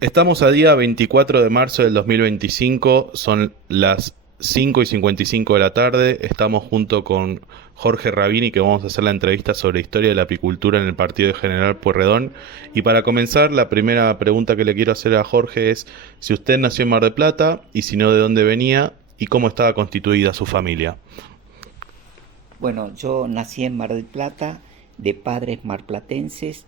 Estamos a día 24 de marzo del 2025, son las 5:55 de la tarde, estamos junto con Jorge Rabini que vamos a hacer la entrevista sobre historia de la apicultura en el partido de General Pueyrredón. Y para comenzar, la primera pregunta que le quiero hacer a Jorge es si usted nació en Mar del Plata y si no, de dónde venía y cómo estaba constituida su familia. Bueno, yo nací en Mar del Plata, de padres marplatenses.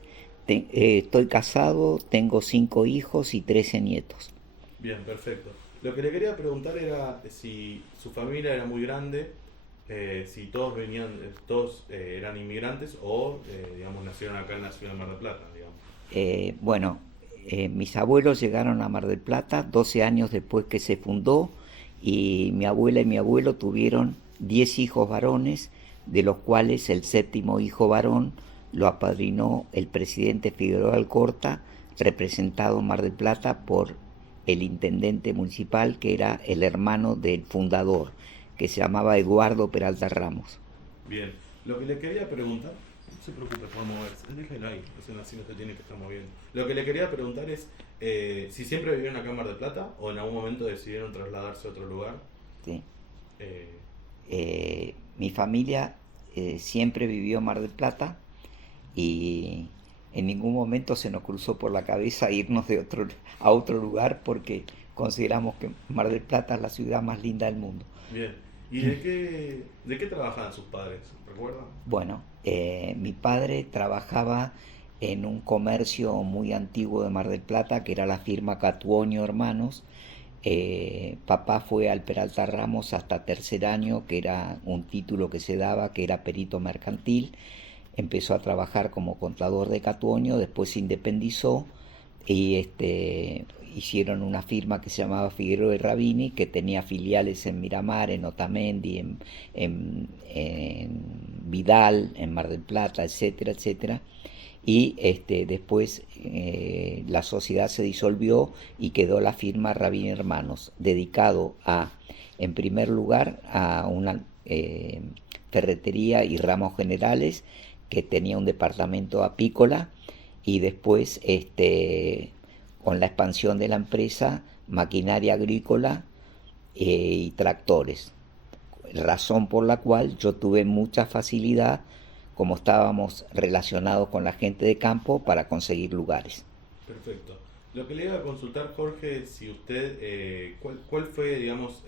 Estoy casado, tengo 5 hijos y 13 nietos. Bien, perfecto. Lo que le quería preguntar era si su familia era muy grande, si todos venían, todos eran inmigrantes o, digamos, nacieron acá en la ciudad de Mar del Plata, digamos. Bueno, mis abuelos llegaron a Mar del Plata 12 años después que se fundó, y mi abuela y mi abuelo tuvieron 10 hijos varones, de los cuales el séptimo hijo varón lo apadrinó el presidente Figueroa Alcorta, representado en Mar del Plata por el intendente municipal, que era el hermano del fundador, que se llamaba Eduardo Peralta Ramos. Bien, lo que le quería preguntar, no se preocupe por moverse, déjelo ahí, así no se tiene que estar moviendo. Lo que le quería preguntar es si siempre vivieron acá en Mar del Plata o en algún momento decidieron trasladarse a otro lugar. ¿Sí? Eh, Mi familia siempre vivió en Mar del Plata, y en ningún momento se nos cruzó por la cabeza irnos a otro lugar, porque consideramos que Mar del Plata es la ciudad más linda del mundo. bien, ¿y de qué trabajaban sus padres? ¿Recuerdan? Bueno, mi padre trabajaba en un comercio muy antiguo de Mar del Plata, que era la firma Catuoño Hermanos. Papá fue al Peralta Ramos hasta tercer año, que era un título que se daba, que era perito mercantil. Empezó a trabajar como contador de Catuoño, después se independizó y hicieron una firma que se llamaba Figueroa y Rabini, que tenía filiales en Miramar, en Otamendi, en Vidal, en Mar del Plata, etcétera, etcétera. Y después la sociedad se disolvió y quedó la firma Rabini Hermanos, dedicado en primer lugar, a una ferretería y ramos generales, que tenía un departamento apícola, y después, con la expansión de la empresa, maquinaria agrícola y tractores, razón por la cual yo tuve mucha facilidad, como estábamos relacionados con la gente de campo, para conseguir lugares. Perfecto. Lo que le iba a consultar, Jorge, si usted, ¿cuál fue, digamos,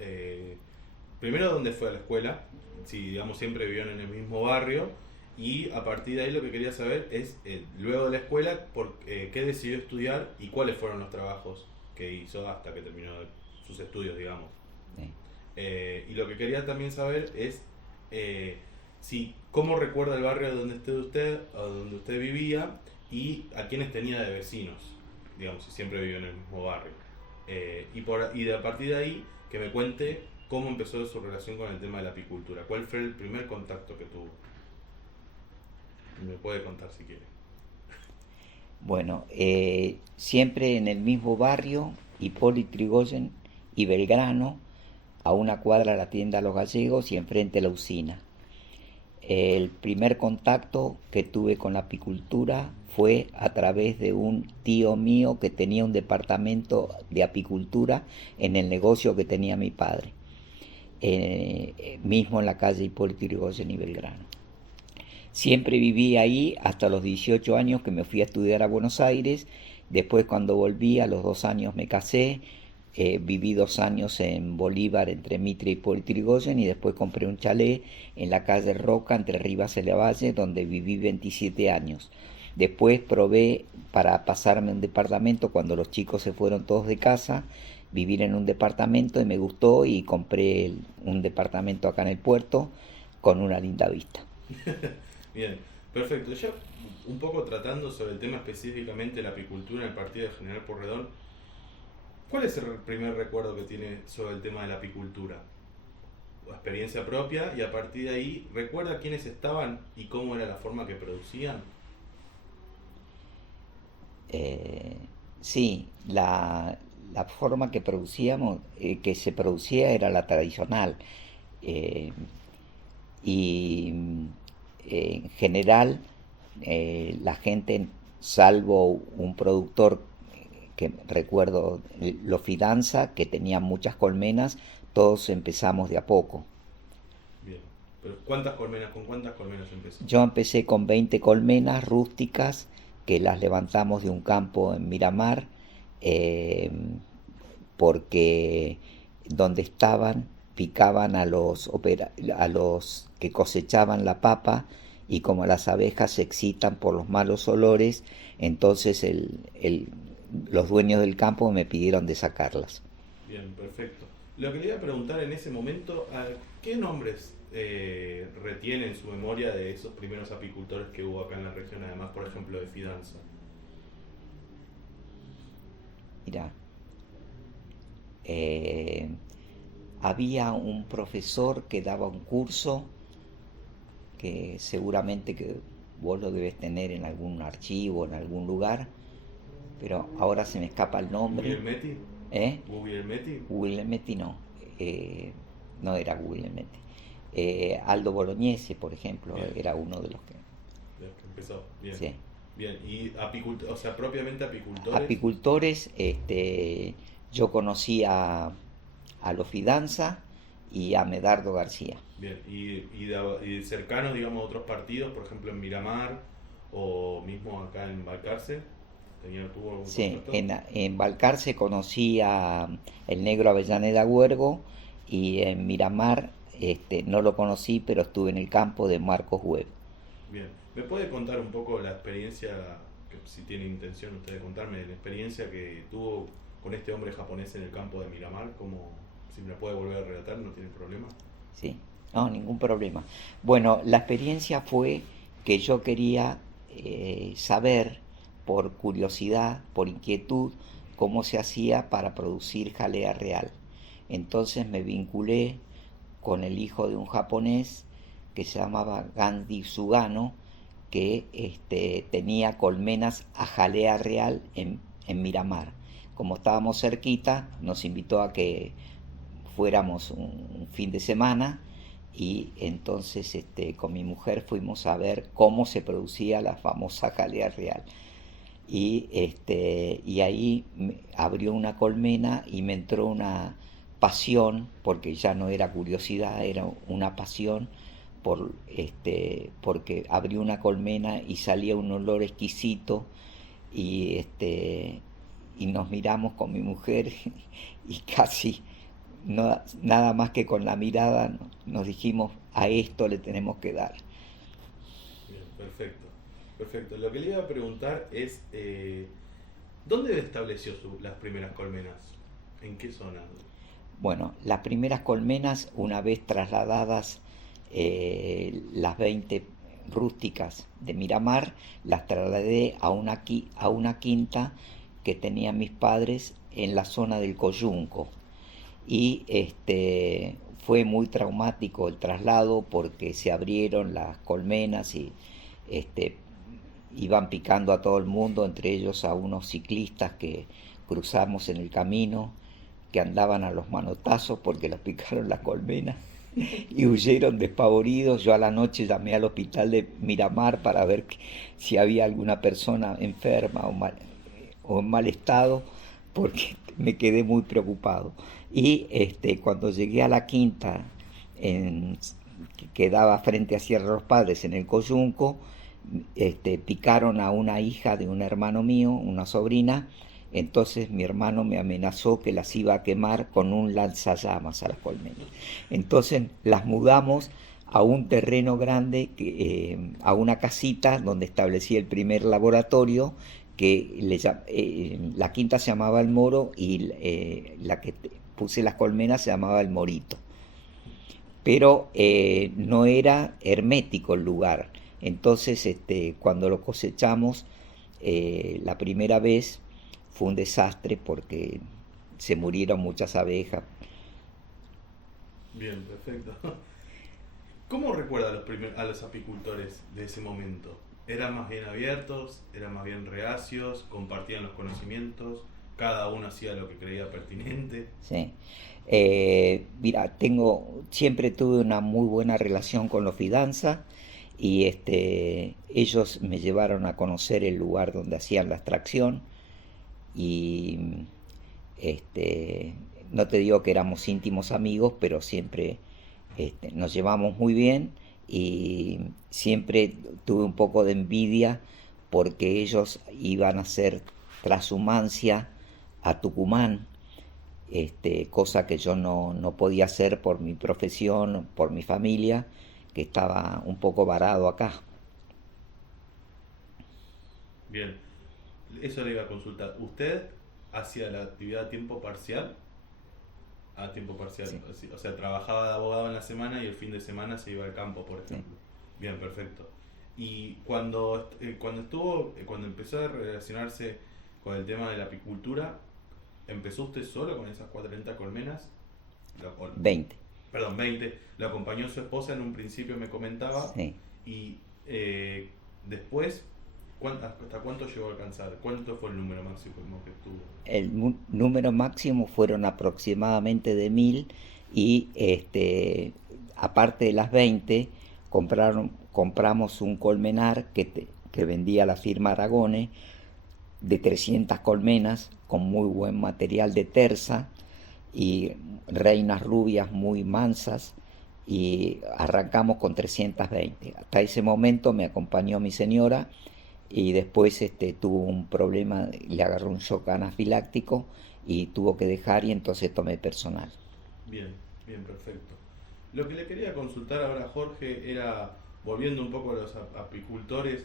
primero dónde fue a la escuela? Si, digamos, siempre vivieron en el mismo barrio. Y a partir de ahí lo que quería saber es, luego de la escuela, qué decidió estudiar y cuáles fueron los trabajos que hizo hasta que terminó sus estudios, digamos. ¿Sí? Y lo que quería también saber es si cómo recuerda el barrio donde usted, o donde usted vivía y a quiénes tenía de vecinos, digamos, si siempre vivió en el mismo barrio. Y de a partir de ahí que me cuente cómo empezó su relación con el tema de la apicultura. ¿Cuál fue el primer contacto que tuvo? Me puede contar si quiere. Bueno, siempre en el mismo barrio, Hipólito Yrigoyen y Belgrano, a una cuadra la tienda Los Gallegos y enfrente la usina. El primer contacto que tuve con la apicultura fue a través de un tío mío que tenía un departamento de apicultura en el negocio que tenía mi padre, mismo en la calle Hipólito Yrigoyen y Belgrano. Siempre viví ahí hasta los 18 años, que me fui a estudiar a Buenos Aires. Después, cuando volví, a los 2 años me casé. Viví 2 años en Bolívar, entre Mitre y Hipólito Yrigoyen, y después compré un chalet en la calle Roca, entre Rivas y Lavalle, donde viví 27 años. Después probé, para pasarme a un departamento cuando los chicos se fueron todos de casa, vivir en un departamento, y me gustó, y compré un departamento acá en el puerto con una linda vista. Bien, perfecto. Ya un poco tratando sobre el tema específicamente de la apicultura en el partido de General Porredón, ¿cuál es el primer recuerdo que tiene sobre el tema de la apicultura? O experiencia propia, y a partir de ahí, ¿recuerda quiénes estaban y cómo era la forma que producían? Eh, sí, la forma que producíamos, que se producía, era la tradicional. Eh, y en general, la gente, salvo un productor que recuerdo los Fidanza, que tenían muchas colmenas, todos empezamos de a poco. Bien. Pero con cuántas colmenas empezó? Yo empecé con 20 colmenas rústicas que las levantamos de un campo en Miramar, eh, porque donde estaban picaban a los que cosechaban la papa, y como las abejas se excitan por los malos olores, entonces los dueños del campo me pidieron de sacarlas. Bien, perfecto. Lo que le iba a preguntar en ese momento, ¿qué nombres retiene en su memoria de esos primeros apicultores que hubo acá en la región, además, por ejemplo, de Fidanza? Mira, había un profesor que daba un curso que seguramente que vos lo debes tener en algún archivo, en algún lugar, pero ahora se me escapa el nombre. ¿Guglielmetti? ¿Eh? ¿Guglielmetti? Guglielmetti no, no era Guglielmetti. Aldo Bolognese, por ejemplo, Bien. era uno de los que... De los que empezó. Bien. Sí. Bien, y o sea, propiamente apicultores. Apicultores, yo conocí a los Fidanza y a Medardo García. Bien, y cercanos, digamos, a otros partidos, por ejemplo en Miramar o mismo acá en Balcarce, ¿tuvo algún Sí, contacto? en Balcarce conocí a el negro Avellaneda Huergo, y en Miramar no lo conocí, pero estuve en el campo de Marcos Webb. Bien, ¿me puede contar un poco la experiencia, que si tiene intención usted de contarme, la experiencia que tuvo con este hombre japonés en el campo de Miramar? Como, si me la puede volver a relatar, no tiene problema. Sí, no, ningún problema. Bueno, la experiencia fue que yo quería saber, por curiosidad, por inquietud, cómo se hacía para producir jalea real. Entonces me vinculé con el hijo de un japonés que se llamaba Gandhi Sugano, que tenía colmenas a jalea real en Miramar. Como estábamos cerquita, nos invitó a que fuéramos un fin de semana, y entonces con mi mujer fuimos a ver cómo se producía la famosa jalea real. Y ahí abrió una colmena y me entró una pasión, porque ya no era curiosidad, era una pasión, porque abrió una colmena y salía un olor exquisito, y, y nos miramos con mi mujer y casi no, nada más que con la mirada nos dijimos: a esto le tenemos que dar. Bien, perfecto. Perfecto. Lo que le iba a preguntar es, ¿dónde estableció las primeras colmenas? ¿En qué zona? Bueno, las primeras colmenas, una vez trasladadas las 20 rústicas de Miramar, las trasladé a una quinta que tenían mis padres en la zona del Coyunco. Y fue muy traumático el traslado, porque se abrieron las colmenas y iban picando a todo el mundo, entre ellos a unos ciclistas que cruzamos en el camino, que andaban a los manotazos porque los picaron las colmenas y huyeron despavoridos. Yo a la noche llamé al hospital de Miramar para ver si había alguna persona enferma o en mal estado, porque me quedé muy preocupado. Y cuando llegué a la quinta, que quedaba frente a Sierra de los Padres, en el Coyunco, picaron a una hija de un hermano mío, una sobrina. Entonces mi hermano me amenazó que las iba a quemar con un lanzallamas a las colmenas. Entonces las mudamos a un terreno grande, a una casita donde establecí el primer laboratorio, que la quinta se llamaba El Moro, y la que puse las colmenas se llamaba El Morito. Pero no era hermético el lugar. Entonces cuando lo cosechamos la primera vez, fue un desastre porque se murieron muchas abejas. Bien, perfecto. ¿Cómo recuerda a los apicultores de ese momento? ¿Eran más bien abiertos? ¿Eran más bien reacios? ¿Compartían los conocimientos? ¿Cada uno hacía lo que creía pertinente? Sí. Mira, siempre tuve una muy buena relación con los Fidanza, y ellos me llevaron a conocer el lugar donde hacían la extracción, y Este, no te digo que éramos íntimos amigos, pero siempre nos llevamos muy bien y siempre tuve un poco de envidia porque ellos iban a hacer trashumancia a Tucumán, cosa que yo no podía hacer por mi profesión, por mi familia, que estaba un poco varado acá. Bien, eso le iba a consultar. ¿Usted hacía la actividad a tiempo parcial? A tiempo parcial, Sí, o sea, trabajaba de abogado en la semana y el fin de semana se iba al campo, por sí. ejemplo. Bien, perfecto. Y cuando empezó a relacionarse con el tema de la apicultura, ¿empezó usted solo con esas 40 colmenas? O- 20. Perdón, 20. Lo acompañó su esposa en un principio, me comentaba. Sí. Y después, ¿hasta cuánto llegó a alcanzar? ¿Cuánto fue el número máximo que tuvo? El número máximo fueron aproximadamente de 1000 y aparte de las 20 compramos un colmenar que vendía la firma Aragone de 300 colmenas con muy buen material de terza y reinas rubias muy mansas y arrancamos con 320. Hasta ese momento me acompañó mi señora y después tuvo un problema, le agarró un shock anafiláctico y tuvo que dejar y entonces tomé personal. Bien, bien, perfecto. Lo que le quería consultar ahora, Jorge, era, volviendo un poco a los apicultores,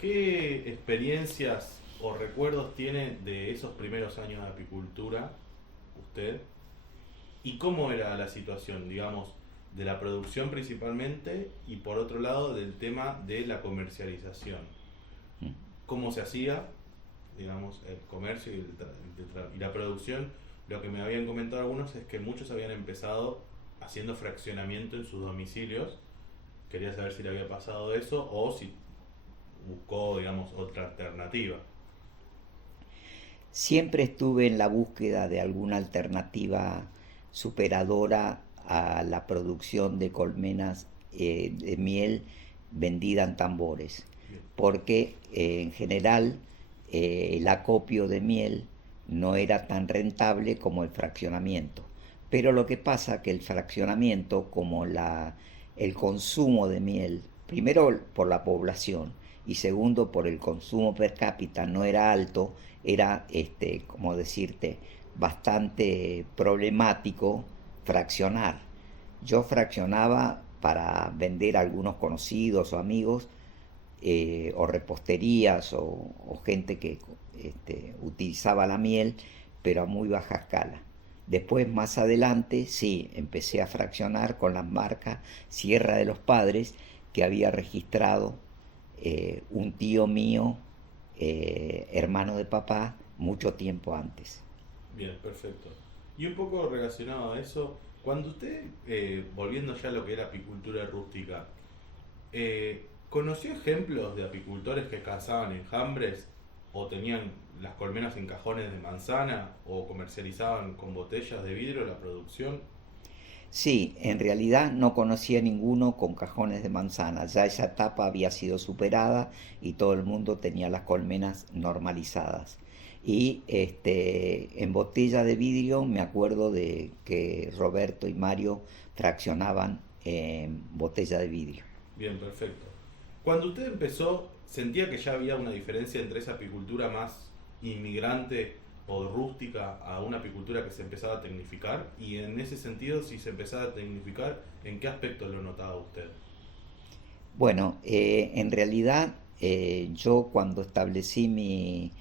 ¿qué experiencias o recuerdos tiene de esos primeros años de apicultura usted? ¿Y cómo era la situación, digamos, de la producción principalmente y por otro lado del tema de la comercialización? ¿Cómo se hacía, digamos, el comercio y, y la producción? Lo que me habían comentado algunos es que muchos habían empezado haciendo fraccionamiento en sus domicilios. Quería saber si le había pasado eso o si buscó, digamos, otra alternativa. Siempre estuve en la búsqueda de alguna alternativa superadora a la producción de colmenas de miel vendida en tambores, Bien, porque en general el acopio de miel no era tan rentable como el fraccionamiento. Pero lo que pasa que el fraccionamiento, como el consumo de miel, primero por la población y segundo por el consumo per cápita no era alto, era, como decirte, bastante problemático fraccionar. Yo fraccionaba para vender a algunos conocidos o amigos, o reposterías o gente que utilizaba la miel, pero a muy baja escala. Después, más adelante, sí, empecé a fraccionar con las marcas Sierra de los Padres que había registrado un tío mío, hermano de papá, mucho tiempo antes. bien, perfecto. Y un poco relacionado a eso, cuando usted, volviendo ya a lo que era apicultura rústica, ¿conoció ejemplos de apicultores que cazaban enjambres o tenían las colmenas en cajones de manzana o comercializaban con botellas de vidrio la producción? Sí, en realidad no conocía ninguno con cajones de manzana. Ya esa etapa había sido superada y todo el mundo tenía las colmenas normalizadas. Y en botella de vidrio me acuerdo de que Roberto y Mario fraccionaban en botella de vidrio. Bien, perfecto. Cuando usted empezó, ¿sentía que ya había una diferencia entre esa apicultura más inmigrante o rústica a una apicultura que se empezaba a tecnificar? Y en ese sentido, si se empezaba a tecnificar, ¿en qué aspecto lo notaba usted? Bueno, en realidad yo cuando establecí mi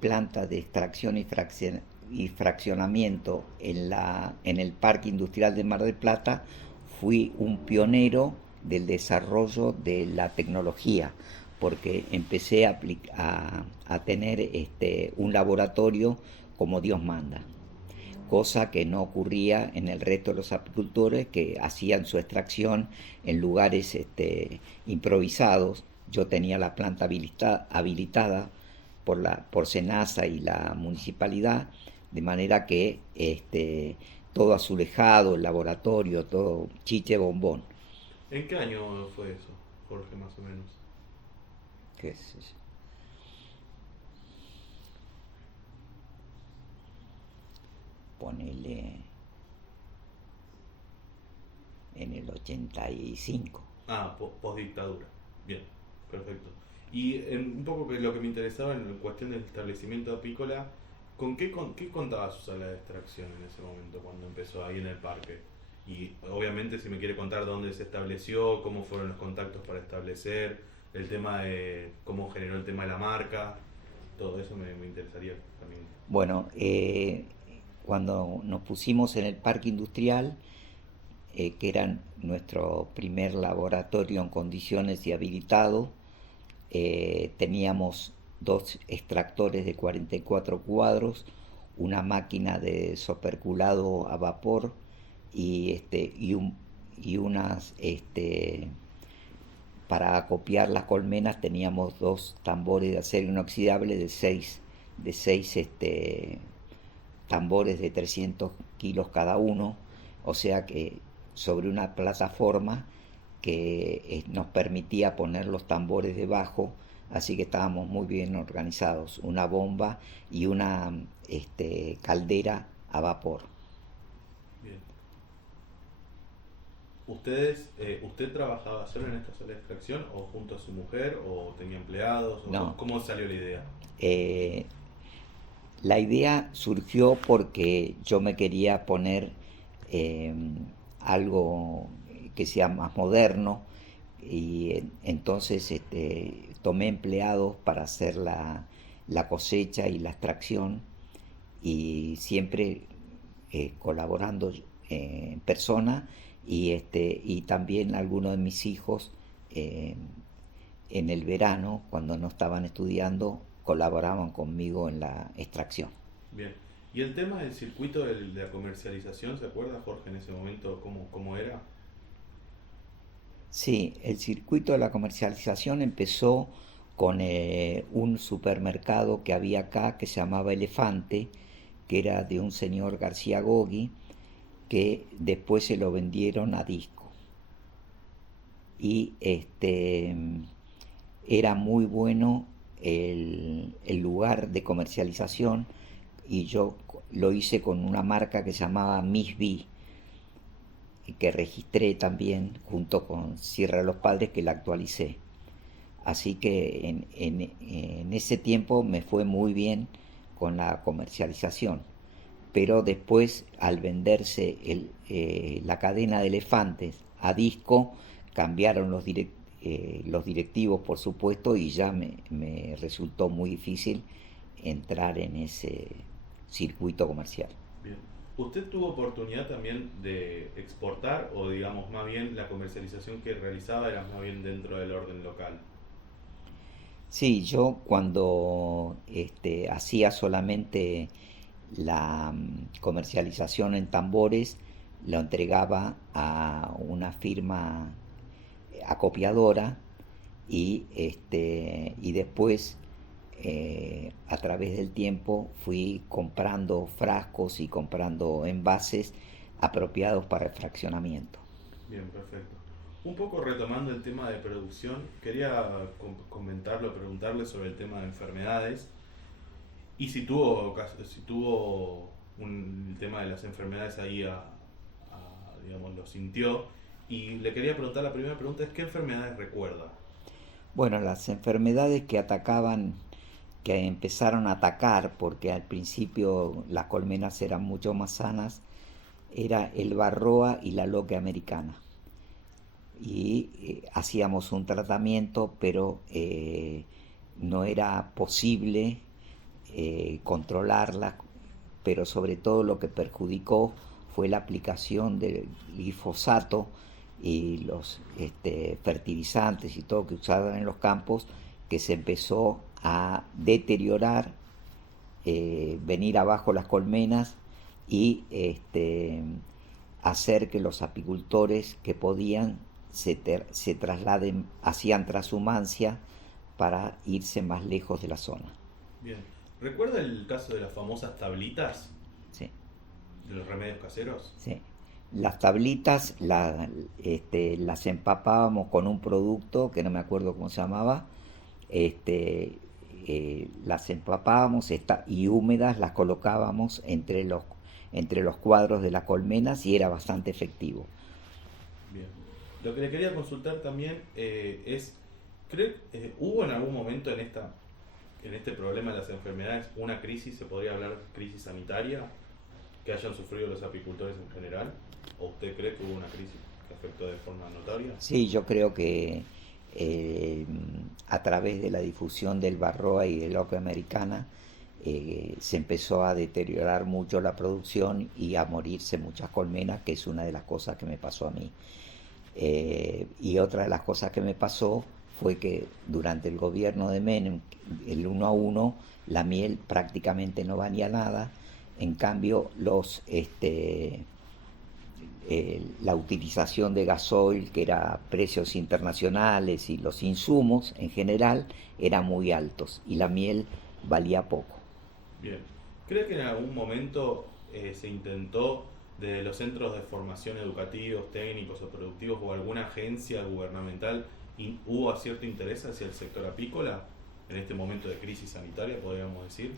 planta de extracción y fraccionamiento en el Parque Industrial de Mar del Plata, fui un pionero del desarrollo de la tecnología, porque empecé a tener un laboratorio como Dios manda, cosa que no ocurría en el resto de los apicultores que hacían su extracción en lugares improvisados. Yo tenía la planta habilitada por Senasa y la municipalidad, de manera que todo azulejado, el laboratorio, todo chiche bombón. ¿En qué año fue eso, Jorge, más o menos? ¿Qué es eso? ponele en el 85. Ah, post-dictadura. Bien, perfecto. Y un poco que lo que me interesaba en cuestión del establecimiento apícola, ¿qué contaba su sala de extracción en ese momento cuando empezó ahí en el parque? Y obviamente si me quiere contar dónde se estableció, cómo fueron los contactos para establecer, el tema de cómo generó el tema de la marca, todo eso me interesaría también. Bueno, cuando nos pusimos en el parque industrial, que era nuestro primer laboratorio en condiciones y habilitado, teníamos dos extractores de 44 cuadros, una máquina de soperculado a vapor y unas para acopiar las colmenas teníamos dos tambores de acero inoxidable de seis tambores de 300 kilos cada uno, o sea que sobre una plataforma que nos permitía poner los tambores debajo, así que estábamos muy bien organizados, una bomba y una caldera a vapor. Bien. ¿Usted trabajaba solo en esta sala de extracción o junto a su mujer o tenía empleados? O No, ¿cómo salió la idea? la idea surgió porque yo me quería poner eh, algo que sea más moderno y entonces tomé empleados para hacer la cosecha y la extracción y siempre colaborando en persona y también algunos de mis hijos eh, en el verano, cuando no estaban estudiando, colaboraban conmigo en la extracción. Bien. ¿Y el tema del circuito de la comercialización, se acuerda Jorge en ese momento cómo era? Sí, el circuito de la comercialización empezó con un supermercado que había acá que se llamaba Elefante, que era de un señor García Gogui, que después se lo vendieron a Disco. Y era muy bueno el lugar de comercialización y yo lo hice con una marca que se llamaba Miss B, que registré también junto con Sierra de los Padres, que la actualicé. Así que en ese tiempo me fue muy bien con la comercialización. Pero después, al venderse la cadena de Elefantes a Disco, cambiaron los directivos, por supuesto, y ya me resultó muy difícil entrar en ese circuito comercial. Bien. ¿Usted tuvo oportunidad también de exportar o digamos más bien la comercialización que realizaba era más bien dentro del orden local? Sí, yo cuando hacía solamente la comercialización en tambores, lo entregaba a una firma acopiadora y después a través del tiempo fui comprando frascos y comprando envases apropiados para el fraccionamiento. Bien, perfecto. Un poco retomando el tema de producción, quería comentarlo, preguntarle sobre el tema de enfermedades y si tuvo el tema de las enfermedades ahí digamos, lo sintió. Y le quería preguntar, la primera pregunta es, ¿qué enfermedades recuerda? Bueno, las enfermedades que empezaron a atacar, porque al principio las colmenas eran mucho más sanas, era el varroa y la loque americana. Y hacíamos un tratamiento, pero no era posible controlarla, pero sobre todo lo que perjudicó fue la aplicación del glifosato y los fertilizantes y todo que usaban en los campos, que se empezó a deteriorar, venir abajo las colmenas y hacer que los apicultores que podían se trasladen, hacían transhumancia para irse más lejos de la zona. Bien. ¿Recuerda el caso de las famosas tablitas Sí, de los remedios caseros? sí. Las tablitas las empapábamos con un producto que no me acuerdo cómo se llamaba. Las empapábamos y húmedas las colocábamos entre entre los cuadros de las colmenas y era bastante efectivo. Bien. Lo que le quería consultar también es, ¿hubo en algún momento en este problema de las enfermedades una crisis, se podría hablar de crisis sanitaria, que hayan sufrido los apicultores en general? ¿O usted cree que hubo una crisis que afectó de forma notoria? Sí, yo creo que eh, a través de la difusión del Varroa y del Ocre americana se empezó a deteriorar mucho la producción y a morirse muchas colmenas, que es una de las cosas que me pasó a mí. Y otra de las cosas que me pasó fue que durante el gobierno de Menem, el 1 a 1, la miel prácticamente no valía nada. En cambio, la utilización de gasoil, que era precios internacionales, y los insumos en general eran muy altos y la miel valía poco. Bien. ¿Cree que en algún momento se intentó desde los centros de formación educativos, técnicos o productivos o alguna agencia gubernamental y hubo cierto interés hacia el sector apícola en este momento de crisis sanitaria, podríamos decir?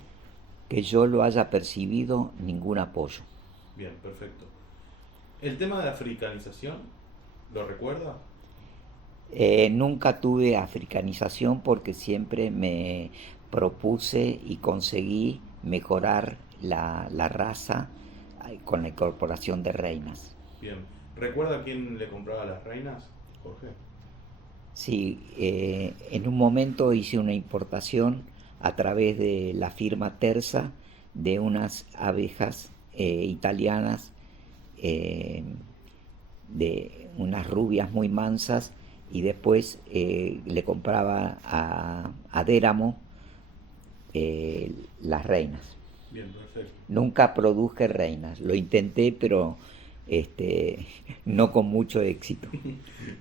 Que yo lo haya percibido, ningún apoyo. Bien, perfecto. ¿El tema de la africanización lo recuerda? Nunca tuve africanización porque siempre me propuse y conseguí mejorar la raza con la incorporación de reinas. Bien. ¿Recuerda quién le compraba las reinas, Jorge? Sí, en un momento hice una importación a través de la firma Terza de unas abejas italianas, eh, de unas rubias muy mansas, y después le compraba a Déramo las reinas. Bien, perfecto. Nunca produje reinas, lo intenté, pero no con mucho éxito.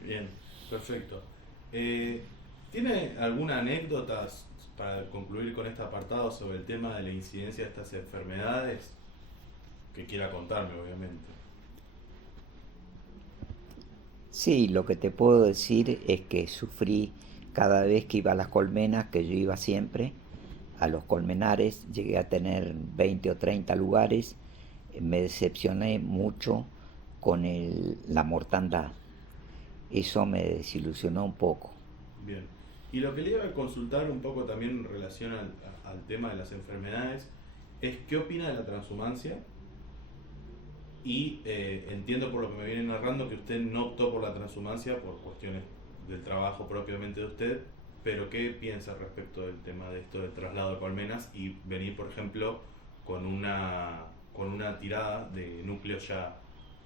Bien, perfecto. ¿Tiene alguna anécdota para concluir con este apartado sobre el tema de la incidencia de estas enfermedades que quiera contarme, obviamente? Sí, lo que te puedo decir es que sufrí cada vez que iba a las colmenas, que yo iba siempre a los colmenares, llegué a tener 20 o 30 lugares, me decepcioné mucho con la mortandad. Eso me desilusionó un poco. Bien. Y lo que le iba a consultar un poco también en relación al tema de las enfermedades es qué opina de la transhumancia. Y entiendo por lo que me viene narrando que usted no optó por la transhumancia por cuestiones del trabajo propiamente de usted, pero ¿qué piensa respecto del tema de esto del traslado de colmenas y venir, por ejemplo, con una tirada de núcleos ya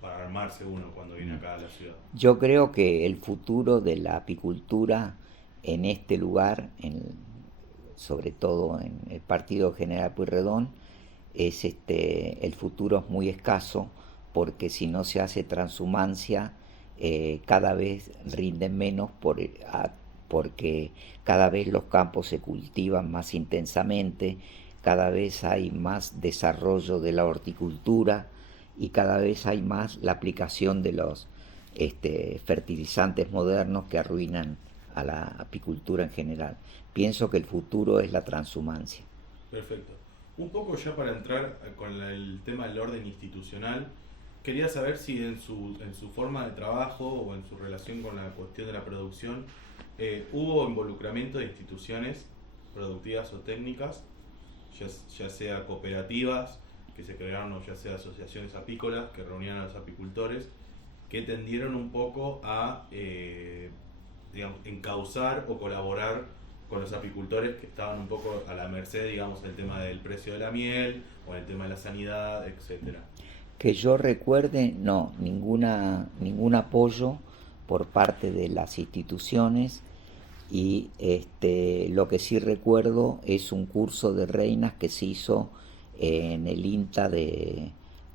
para armarse uno cuando viene acá a la ciudad? Yo creo que el futuro de la apicultura en este lugar, sobre todo en el partido General Pueyrredón, el futuro es muy escaso, porque si no se hace transhumancia, cada vez rinden menos porque cada vez los campos se cultivan más intensamente, cada vez hay más desarrollo de la horticultura y cada vez hay más la aplicación de los fertilizantes modernos que arruinan a la apicultura en general. Pienso que el futuro es la transhumancia. Perfecto. Un poco ya para entrar con el tema del orden institucional, quería saber si en su forma de trabajo o en su relación con la cuestión de la producción hubo involucramiento de instituciones productivas o técnicas, ya sea cooperativas que se crearon o ya sea asociaciones apícolas que reunían a los apicultores, que tendieron un poco a digamos, encauzar o colaborar con los apicultores que estaban un poco a la merced, digamos, del tema del precio de la miel o el tema de la sanidad, etcétera. Que yo recuerde, no, ningún apoyo por parte de las instituciones, y lo que sí recuerdo es un curso de reinas que se hizo en el INTA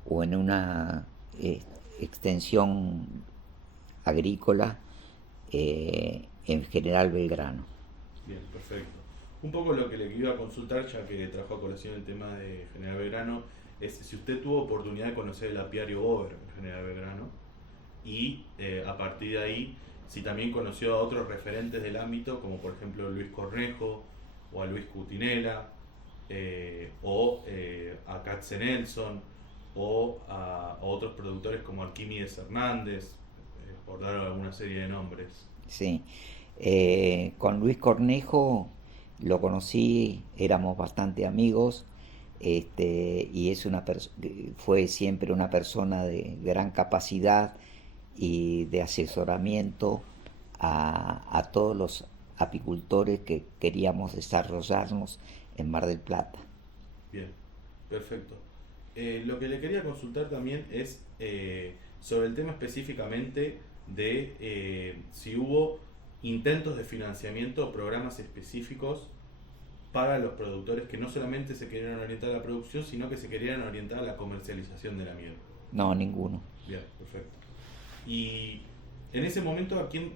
o en una extensión agrícola en General Belgrano. Bien, perfecto. Un poco lo que le iba a consultar, ya que trajo a colación el tema de General Belgrano, es si usted tuvo oportunidad de conocer el apiario Bober en General Belgrano y a partir de ahí, si también conoció a otros referentes del ámbito, como por ejemplo Luis Cornejo o a Luis Cutinela o a Katze Nelson o a otros productores como Arquímedes Hernández, por dar alguna serie de nombres. Sí. Con Luis Cornejo lo conocí, éramos bastante amigos, y fue siempre una persona de gran capacidad y de asesoramiento a todos los apicultores que queríamos desarrollarnos en Mar del Plata. Bien, perfecto. Lo que le quería consultar también es sobre el tema específicamente de si hubo intentos de financiamiento o programas específicos para los productores que no solamente se querían orientar a la producción, sino que se querían orientar a la comercialización de la miel. No, ninguno. Bien, perfecto. Y en ese momento, ¿a quién,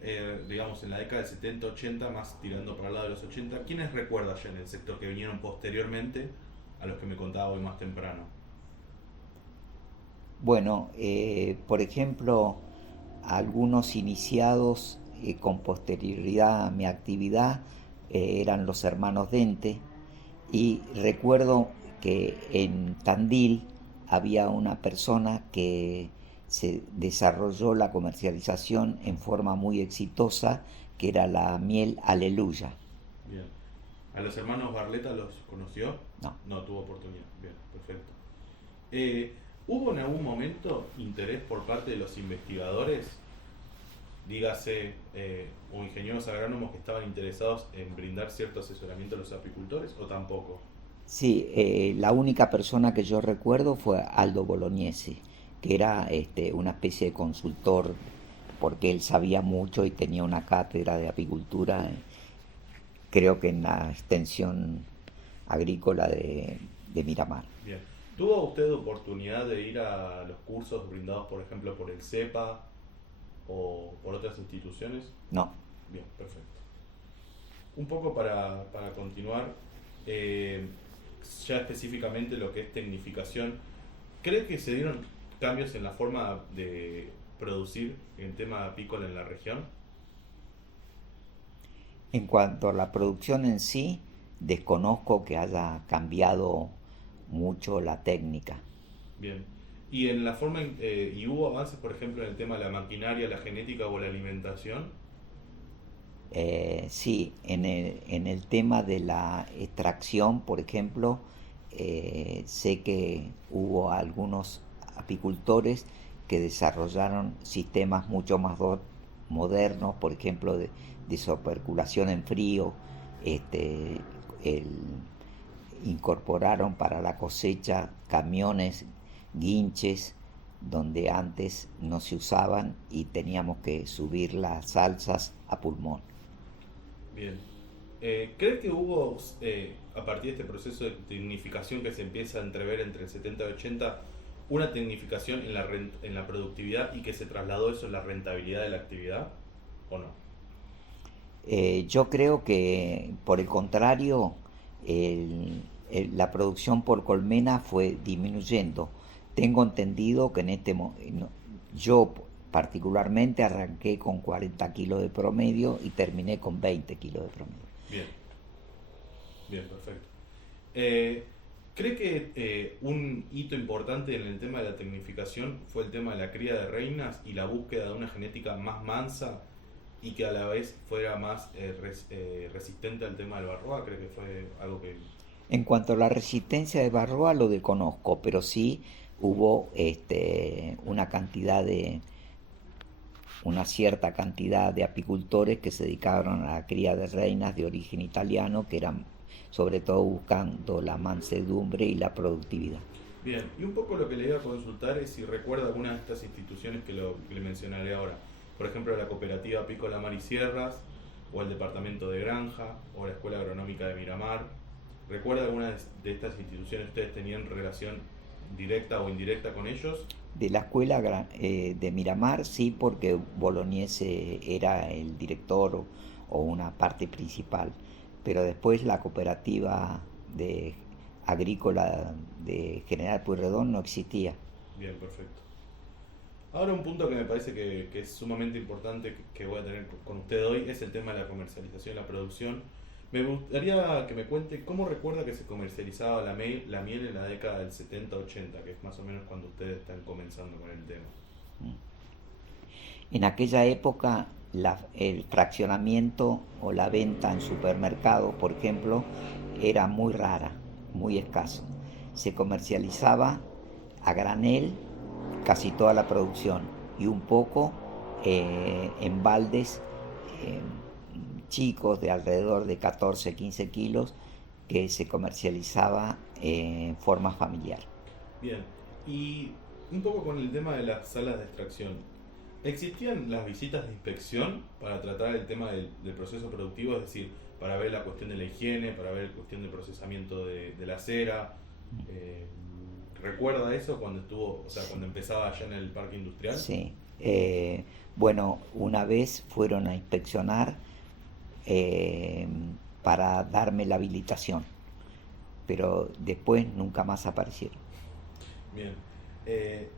digamos, en la década del 70-80, más tirando para el lado de los 80, quiénes recuerda ya en el sector que vinieron posteriormente a los que me contaba hoy más temprano? Bueno, por ejemplo, algunos iniciados con posterioridad a mi actividad eran los hermanos Dente, y recuerdo que en Tandil había una persona que se desarrolló la comercialización en forma muy exitosa, que era la miel Aleluya. Bien. ¿A los hermanos Barleta los conoció? No. No tuvo oportunidad. Bien, perfecto. ¿Hubo en algún momento interés por parte de los investigadores, dígase, o ingenieros agrónomos que estaban interesados en brindar cierto asesoramiento a los apicultores, o tampoco? Sí, la única persona que yo recuerdo fue Aldo Bolognesi, que era una especie de consultor, porque él sabía mucho y tenía una cátedra de apicultura, creo que en la extensión agrícola de Miramar. Bien. ¿Tuvo usted oportunidad de ir a los cursos brindados, por ejemplo, por el CEPA o por otras instituciones? No. Bien, perfecto. Un poco para continuar, ya específicamente lo que es tecnificación, ¿cree que se dieron cambios en la forma de producir en tema apícola en la región? En cuanto a la producción en sí, desconozco que haya cambiado mucho la técnica. Bien. ¿Y en la forma y hubo avances, por ejemplo, en el tema de la maquinaria, la genética o la alimentación? Sí, en el tema de la extracción, por ejemplo, sé que hubo algunos apicultores que desarrollaron sistemas mucho más modernos, por ejemplo, de soperculación en frío, este, incorporaron para la cosecha camiones, guinches, donde antes no se usaban y teníamos que subir las salsas a pulmón. Bien. ¿Cree que hubo, a partir de este proceso de tecnificación que se empieza a entrever entre el 70 y 80, una tecnificación en la productividad y que se trasladó eso en la rentabilidad de la actividad, o no? Yo creo que, por el contrario, la producción por colmena fue disminuyendo. Tengo entendido que yo particularmente arranqué con 40 kilos de promedio y terminé con 20 kilos de promedio. Bien, bien, perfecto. ¿Cree que un hito importante en el tema de la tecnificación fue el tema de la cría de reinas y la búsqueda de una genética más mansa y que a la vez fuera más resistente al tema del varroa? ¿Cree que fue algo que...? En cuanto a la resistencia de varroa lo desconozco, pero sí hubo una cierta cantidad de apicultores que se dedicaron a la cría de reinas de origen italiano, que eran sobre todo buscando la mansedumbre y la productividad. Bien, y un poco lo que le iba a consultar es si recuerda alguna de estas instituciones que le mencionaré ahora. Por ejemplo, la Cooperativa Apícola Mar y Sierras, o el Departamento de Granja, o la Escuela Agronómica de Miramar. ¿Recuerda alguna de estas instituciones ustedes tenían relación directa o indirecta con ellos? De la escuela de Miramar sí, porque Bolognese era el director o una parte principal, pero después la cooperativa agrícola de General Pueyrredón no existía. Bien, perfecto. Ahora un punto que me parece que es sumamente importante que voy a tener con usted hoy es el tema de la comercialización y la producción. Me gustaría que me cuente cómo recuerda que se comercializaba la miel en la década del 70-80, que es más o menos cuando ustedes están comenzando con el tema. En aquella época el fraccionamiento o la venta en supermercados, por ejemplo, era muy rara, muy escaso. Se comercializaba a granel casi toda la producción y un poco en baldes eh, chicos de alrededor de 14, 15 kilos que se comercializaba en forma familiar. Bien, y un poco con el tema de las salas de extracción. ¿Existían las visitas de inspección para tratar el tema del proceso productivo? Es decir, para ver la cuestión de la higiene, para ver la cuestión del procesamiento de la cera. Eh, ¿Recuerda eso cuando estuvo, o sea, cuando empezaba allá en el parque industrial? Sí. Bueno, una vez fueron a inspeccionar eh, para darme la habilitación, pero después nunca más aparecieron. Bien. Eh,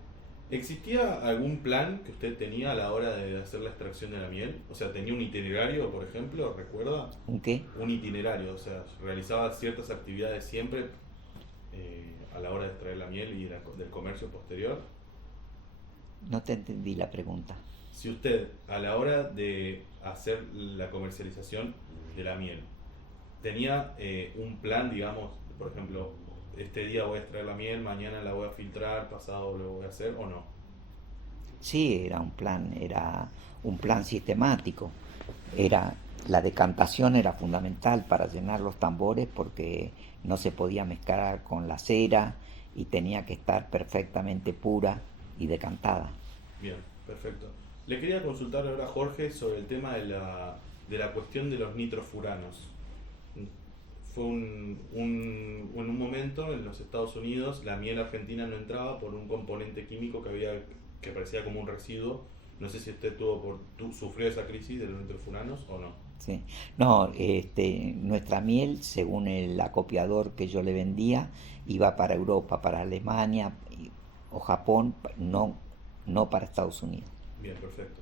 ¿Existía algún plan que usted tenía a la hora de hacer la extracción de la miel? O sea, ¿tenía un itinerario, por ejemplo? ¿Recuerda? ¿Un qué? Un itinerario, o sea, realizaba ciertas actividades siempre a la hora de extraer la miel y del comercio posterior. No te entendí la pregunta. Si usted, a la hora de hacer la comercialización de la miel, tenía un plan, digamos, por ejemplo, este día voy a extraer la miel, mañana la voy a filtrar, pasado lo voy a hacer o no. Sí, era un plan sistemático. Era, la decantación era fundamental para llenar los tambores porque no se podía mezclar con la cera y tenía que estar perfectamente pura y decantada. Bien, perfecto. Le quería consultar ahora, Jorge, sobre el tema de la cuestión de los nitrofuranos. Fue en un momento en los Estados Unidos la miel argentina no entraba por un componente químico que parecía como un residuo. No sé si usted sufrió esa crisis de los nitrofuranos o no. Sí. No, nuestra miel, según el acopiador que yo le vendía, iba para Europa, para Alemania o Japón, no, no para Estados Unidos. Bien, perfecto.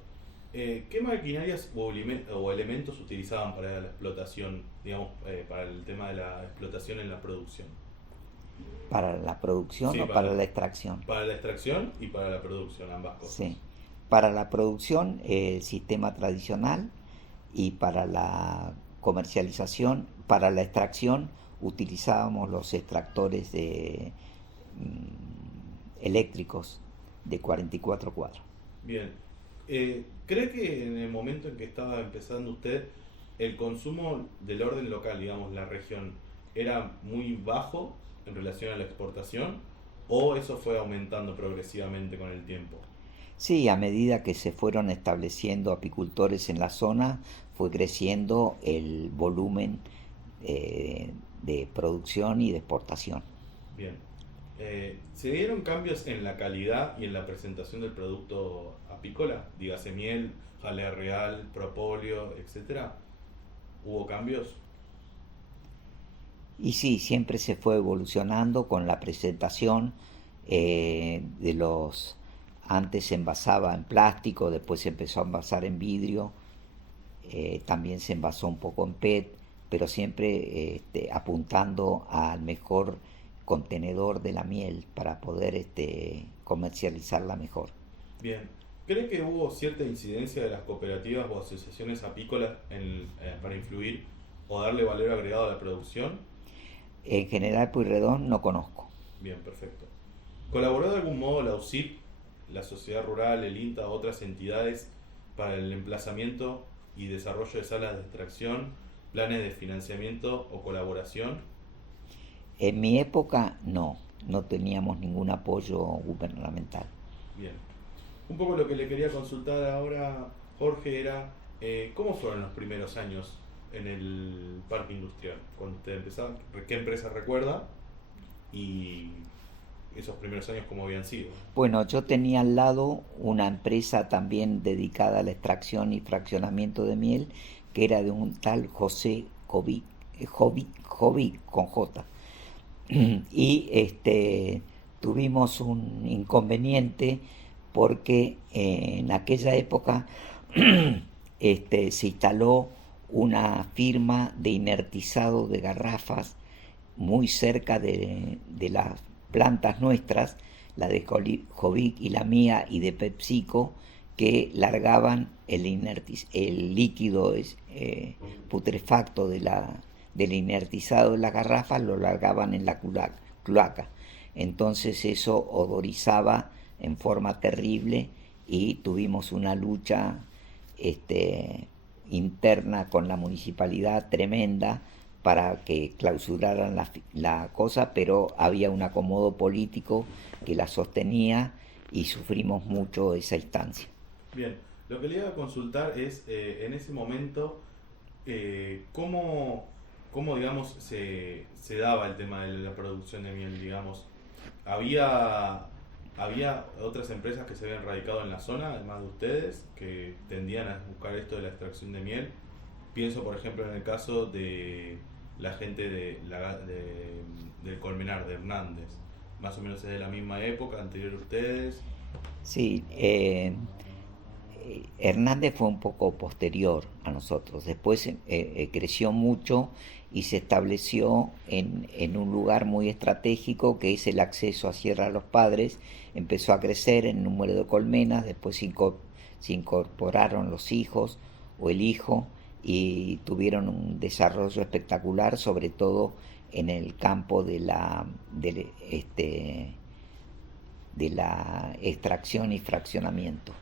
¿Qué maquinarias o elementos utilizaban para la explotación, digamos, para el tema de la explotación en la producción? ¿Para la producción Sí, o para la extracción? para la extracción y para la producción, ambas cosas. Sí. Para la producción, el sistema tradicional, y para la comercialización, para la extracción, utilizábamos los extractores eléctricos de 44 cuadros. Bien. ¿Cree que en el momento en que estaba empezando usted, el consumo del orden local, digamos, la región, era muy bajo en relación a la exportación? ¿O eso fue aumentando progresivamente con el tiempo? Sí, a medida que se fueron estableciendo apicultores en la zona, fue creciendo el volumen de producción y de exportación. Bien. ¿Se dieron cambios en la calidad y en la presentación del producto apícola? Dígase miel, jalea real, propóleo, etcétera. ¿Hubo cambios? Y sí, siempre se fue evolucionando con la presentación de los... Antes se envasaba en plástico, después se empezó a envasar en vidrio, también se envasó un poco en PET, pero siempre apuntando al mejor contenedor de la miel para poder comercializarla mejor. Bien. ¿Cree que hubo cierta incidencia de las cooperativas o asociaciones apícolas para influir o darle valor agregado a la producción? En General Pueyrredón no conozco. Bien, perfecto. ¿Colaboró de algún modo la UCIP, la Sociedad Rural, el INTA o otras entidades para el emplazamiento y desarrollo de salas de extracción, planes de financiamiento o colaboración? En mi época no teníamos ningún apoyo gubernamental. Bien. Un poco lo que le quería consultar ahora, Jorge, era ¿cómo fueron los primeros años en el parque industrial? Cuando usted empezaba, ¿qué empresa recuerda? Y esos primeros años, ¿cómo habían sido? Bueno, yo tenía al lado una empresa también dedicada a la extracción y fraccionamiento de miel, que era de un tal José Jovi con J. Y tuvimos un inconveniente porque en aquella época se instaló una firma de inertizado de garrafas muy cerca de las plantas nuestras, la de Jovic y la mía y de PepsiCo, que largaban el líquido putrefacto del inertizado de las garrafas, lo largaban en la cloaca. Entonces eso odorizaba en forma terrible y tuvimos una lucha interna con la municipalidad tremenda para que clausuraran la cosa, pero había un acomodo político que la sostenía y sufrimos mucho esa instancia. Bien, lo que le iba a consultar es, en ese momento, ¿cómo, digamos, se daba el tema de la producción de miel, digamos? ¿Había otras empresas que se habían radicado en la zona, además de ustedes, que tendían a buscar esto de la extracción de miel? Pienso, por ejemplo, en el caso de la gente del Colmenar, de Hernández. Más o menos es de la misma época, anterior a ustedes. Sí, Hernández fue un poco posterior a nosotros. Después creció mucho y se estableció en un lugar muy estratégico que es el acceso a Sierra de los Padres. Empezó a crecer en número de colmenas, después se incorporaron los hijos o el hijo y tuvieron un desarrollo espectacular, sobre todo en el campo de la extracción y fraccionamiento.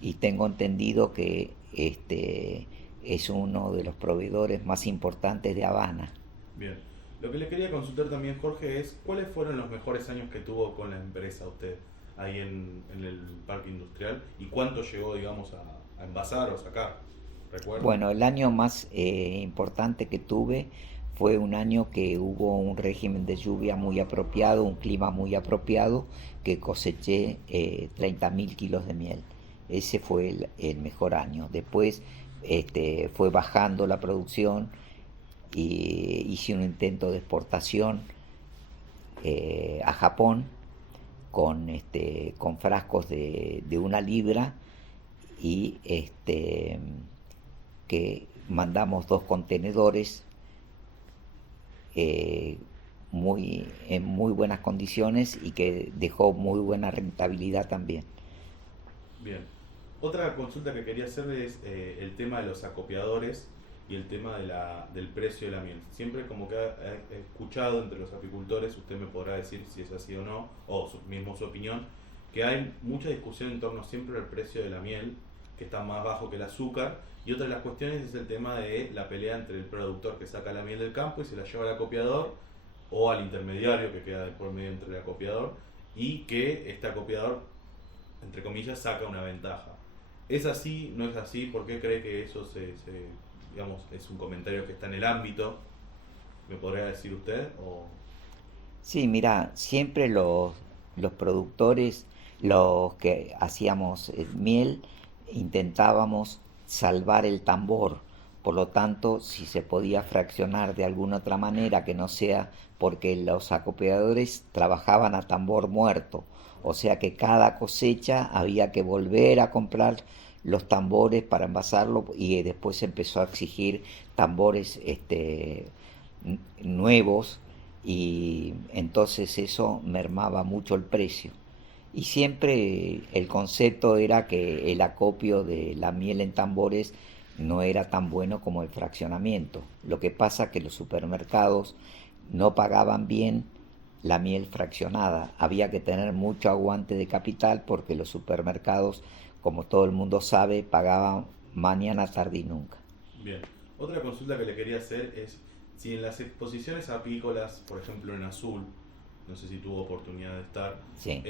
Y tengo entendido que es uno de los proveedores más importantes de Habana. Bien. Lo que le quería consultar también, Jorge, es ¿cuáles fueron los mejores años que tuvo con la empresa usted ahí en el parque industrial? ¿Y cuánto llegó, digamos, a envasar o sacar? ¿Recuerda? Bueno, el año más importante que tuve fue un año que hubo un régimen de lluvia muy apropiado, un clima muy apropiado, que coseché 30.000 kilos de miel. Ese fue el mejor año. Después fue bajando la producción y hice un intento de exportación a Japón con frascos de 1 libra y que mandamos 2 contenedores en muy buenas condiciones y que dejó muy buena rentabilidad también. Bien. Otra consulta que quería hacerle es el tema de los acopiadores y el tema del precio de la miel. Siempre como que he escuchado entre los apicultores, usted me podrá decir si es así o no, o mismo su opinión, que hay mucha discusión en torno siempre al precio de la miel, que está más bajo que el azúcar, y otra de las cuestiones es el tema de la pelea entre el productor que saca la miel del campo y se la lleva al acopiador, o al intermediario que queda por medio entre el acopiador, y que este acopiador, entre comillas, saca una ventaja. ¿Es así? ¿No es así? ¿Por qué cree que eso digamos, es un comentario que está en el ámbito? ¿Me podría decir usted? O... Sí, mira, siempre los productores, los que hacíamos miel, intentábamos salvar el tambor. Por lo tanto, si se podía fraccionar de alguna otra manera que no sea porque los acopiadores trabajaban a tambor muerto, o sea que cada cosecha había que volver a comprar los tambores para envasarlo y después se empezó a exigir tambores nuevos y entonces eso mermaba mucho el precio. Y siempre el concepto era que el acopio de la miel en tambores no era tan bueno como el fraccionamiento. Lo que pasa que los supermercados no pagaban bien la miel fraccionada. Había que tener mucho aguante de capital porque los supermercados, como todo el mundo sabe, pagaban mañana, tarde y nunca. Bien. Otra consulta que le quería hacer es si en las exposiciones apícolas, por ejemplo en Azul, no sé si tuvo oportunidad de estar, Sí.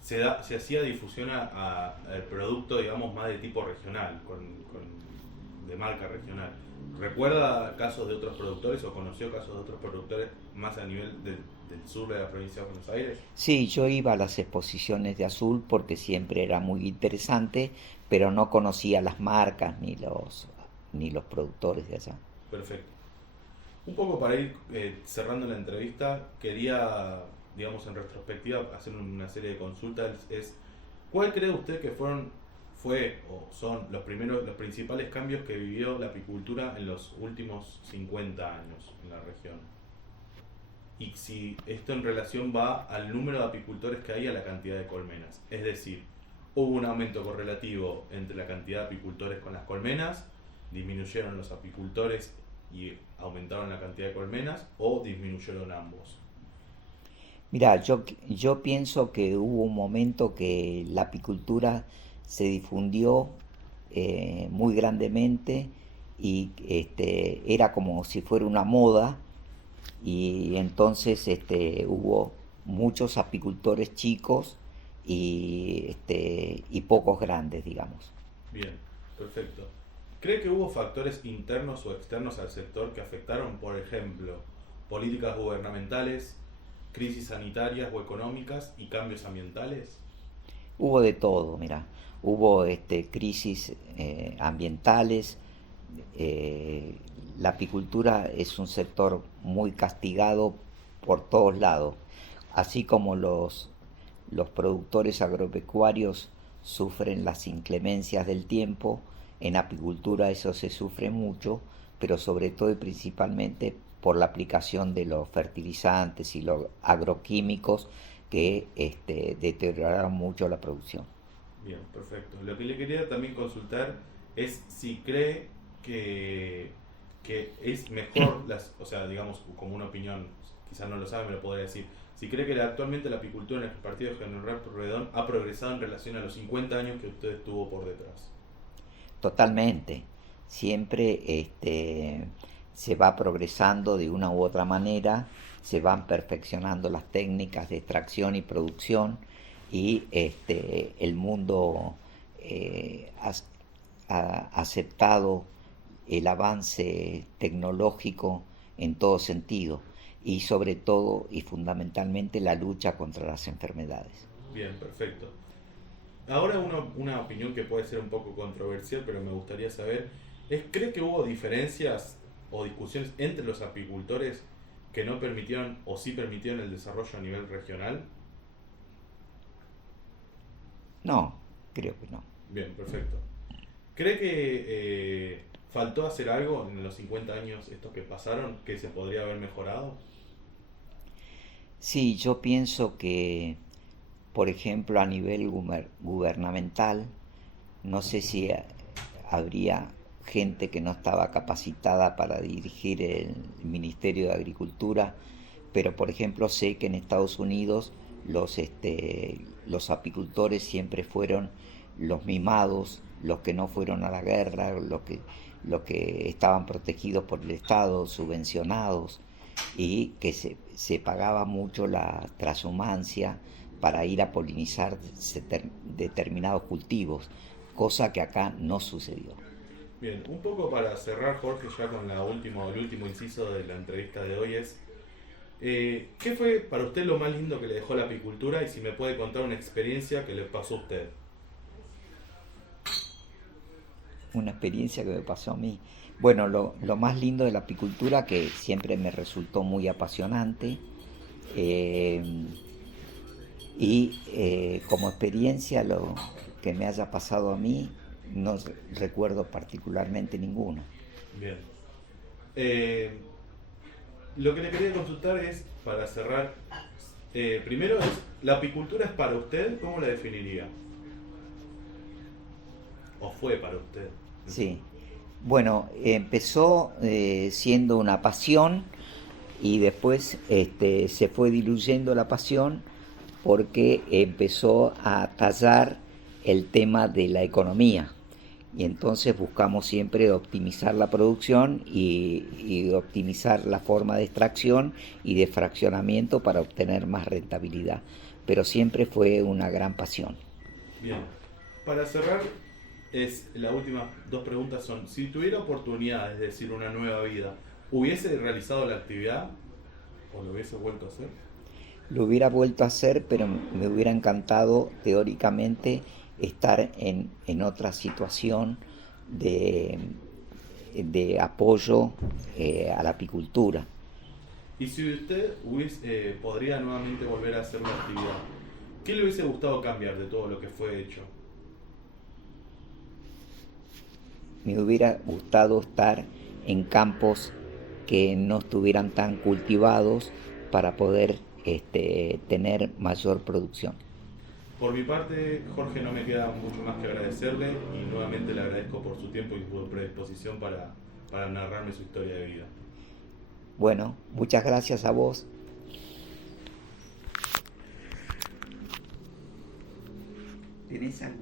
se hacía difusión al producto, digamos, más de tipo regional, de marca regional. ¿Recuerda casos de otros productores o conoció casos de otros productores más a nivel del sur de la provincia de Buenos Aires? Sí, yo iba a las exposiciones de Azul porque siempre era muy interesante, pero no conocía las marcas ni los productores de allá. Perfecto. Un poco para ir cerrando la entrevista, quería, digamos, en retrospectiva, hacer una serie de consultas. ¿Cuál cree usted que fue o son los principales cambios que vivió la apicultura en los últimos 50 años en la región. Y si esto en relación va al número de apicultores que hay a la cantidad de colmenas. Es decir, hubo un aumento correlativo entre la cantidad de apicultores con las colmenas, disminuyeron los apicultores y aumentaron la cantidad de colmenas, o disminuyeron ambos. Mira, yo pienso que hubo un momento que la apicultura se difundió muy grandemente y era como si fuera una moda y entonces hubo muchos apicultores chicos y pocos grandes, digamos. Bien, perfecto. ¿Cree que hubo factores internos o externos al sector que afectaron, por ejemplo, políticas gubernamentales, crisis sanitarias o económicas y cambios ambientales? Hubo de todo, mira, hubo crisis ambientales, la apicultura es un sector muy castigado por todos lados, así como los productores agropecuarios sufren las inclemencias del tiempo, en apicultura eso se sufre mucho, pero sobre todo y principalmente por la aplicación de los fertilizantes y los agroquímicos que deterioraron mucho la producción. Bien, perfecto. Lo que le quería también consultar es si cree que es mejor, o sea, digamos, como una opinión, quizás no lo sabe, me lo podría decir, si cree que actualmente la apicultura en el partido de General Pueyrredón ha progresado en relación a los 50 años que usted estuvo por detrás. Totalmente. Siempre se va progresando de una u otra manera, se van perfeccionando las técnicas de extracción y producción y el mundo ha aceptado el avance tecnológico en todo sentido y sobre todo y fundamentalmente la lucha contra las enfermedades. Bien, perfecto. Ahora una opinión que puede ser un poco controversial, pero me gustaría saber, ¿cree que hubo diferencias o discusiones entre los apicultores que no permitieron o sí permitieron el desarrollo a nivel regional? No, creo que no. Bien, perfecto. ¿Cree que faltó hacer algo en los 50 años estos que pasaron que se podría haber mejorado? Sí, yo pienso que, por ejemplo, a nivel gubernamental, no sé si habría gente que no estaba capacitada para dirigir el Ministerio de Agricultura, pero por ejemplo sé que en Estados Unidos los apicultores siempre fueron los mimados, los que no fueron a la guerra, los que estaban protegidos por el Estado, subvencionados, y que se pagaba mucho la transhumancia para ir a polinizar determinados cultivos, cosa que acá no sucedió. Bien, un poco para cerrar, Jorge, ya con el último inciso de la entrevista de hoy es, ¿qué fue para usted lo más lindo que le dejó la apicultura? Y si me puede contar una experiencia que le pasó a usted. Una experiencia que me pasó a mí. Bueno, lo más lindo de la apicultura, que siempre me resultó muy apasionante, y como experiencia lo que me haya pasado a mí, no recuerdo particularmente ninguna. Bien. Lo que le quería consultar es, para cerrar, primero es, ¿la apicultura es para usted? ¿Cómo la definiría? ¿O fue para usted? Sí. Bueno, empezó siendo una pasión y después se fue diluyendo la pasión porque empezó a tallar el tema de la economía. Y entonces buscamos siempre optimizar la producción y optimizar la forma de extracción y de fraccionamiento para obtener más rentabilidad. Pero siempre fue una gran pasión. Bien. Para cerrar, las últimas dos preguntas son, si tuviera oportunidad, es decir, una nueva vida, ¿hubiese realizado la actividad o lo hubiese vuelto a hacer? Lo hubiera vuelto a hacer, pero me hubiera encantado teóricamente estar en otra situación de apoyo a la apicultura. Y si usted podría nuevamente volver a hacer una actividad, ¿qué le hubiese gustado cambiar de todo lo que fue hecho? me hubiera gustado estar en campos que no estuvieran tan cultivados para poder tener mayor producción. Por mi parte, Jorge, no me queda mucho más que agradecerle y nuevamente le agradezco por su tiempo y por predisposición para narrarme su historia de vida. Bueno, muchas gracias a vos. ¿Tenés algo?